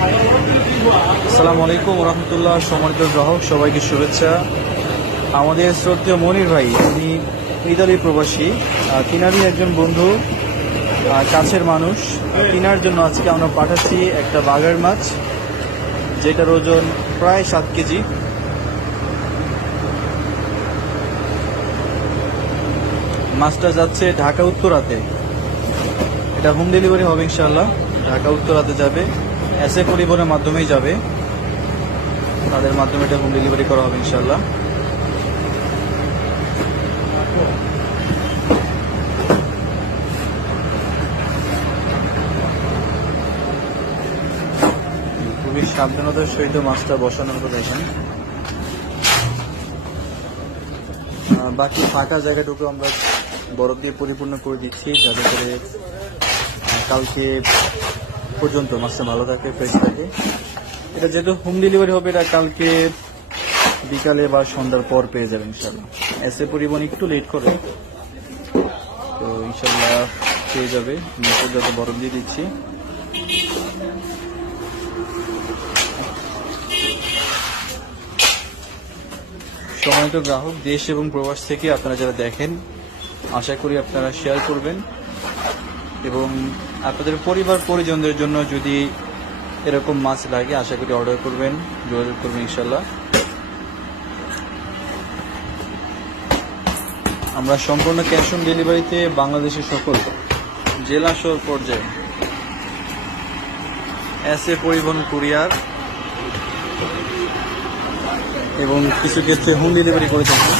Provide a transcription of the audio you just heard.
আসসালামু আলাইকুম রহমতুল্লাহ। সম্মানিত গ্রাহক সবাইকে শুভেচ্ছা। আমাদের শ্রদ্ধেয় মনির ভাই, উনি ইতালি প্রবাসী। তিনারই একজন বন্ধু, কাছের মানুষ। তিনার জন্য আজকে আমরা পাঠাচ্ছি একটা বাগার মাছ, যেটার ওজন প্রায় 7 কেজি। মাছটা যাচ্ছে ঢাকা উত্তরাতে। এটা হোম ডেলিভারি হবে ইনশাআল্লাহ। ঢাকা উত্তরাতে যাবে, এসএ পরিবহনের মাধ্যমেই যাবে, তাদের মাধ্যমে এটা হোম ডেলিভারি করা হবে ইনশাআল্লাহ। খুবই সাবধানতার সহিত মাছটা বসানোর কথা দেখেন। বাকি ফাঁকা জায়গাটুকু আমরা বরফ দিয়ে পরিপূর্ণ করে দিচ্ছি, যাতে করে কালকে পর্যন্ত মাছটা ভালো থাকে, ফ্রেশ থাকে। এটা যেহেতু হোম ডেলিভারি হবে, এটা কালকে বিকালে বা সন্ধ্যার পর পেয়ে যাবেন ইনশাল্লাহ। এসএ পরিবহন একটু লেট করে, তো ইনশাল্লাহ পেয়ে যাবে। যত বরফ দিয়ে দিচ্ছি। সম্মানিত গ্রাহক, দেশ এবং প্রবাস থেকে আপনারা যারা দেখেন, আশা করি আপনারা শেয়ার করবেন এবং আপনাদের পরিবার পরিজনদের জন্য যদি এরকম মাছ লাগে, আশা করি অর্ডার করবেন, যোগাযোগ করবেন ইনশাল্লাহ। আমরা সম্পূর্ণ ক্যাশ অন ডেলিভারিতে বাংলাদেশের সকল জেলা শহর পর্যায়ে এসএ পরিবহন, কুরিয়ার এবং কিছু ক্ষেত্রে হোম ডেলিভারি করে থাকি।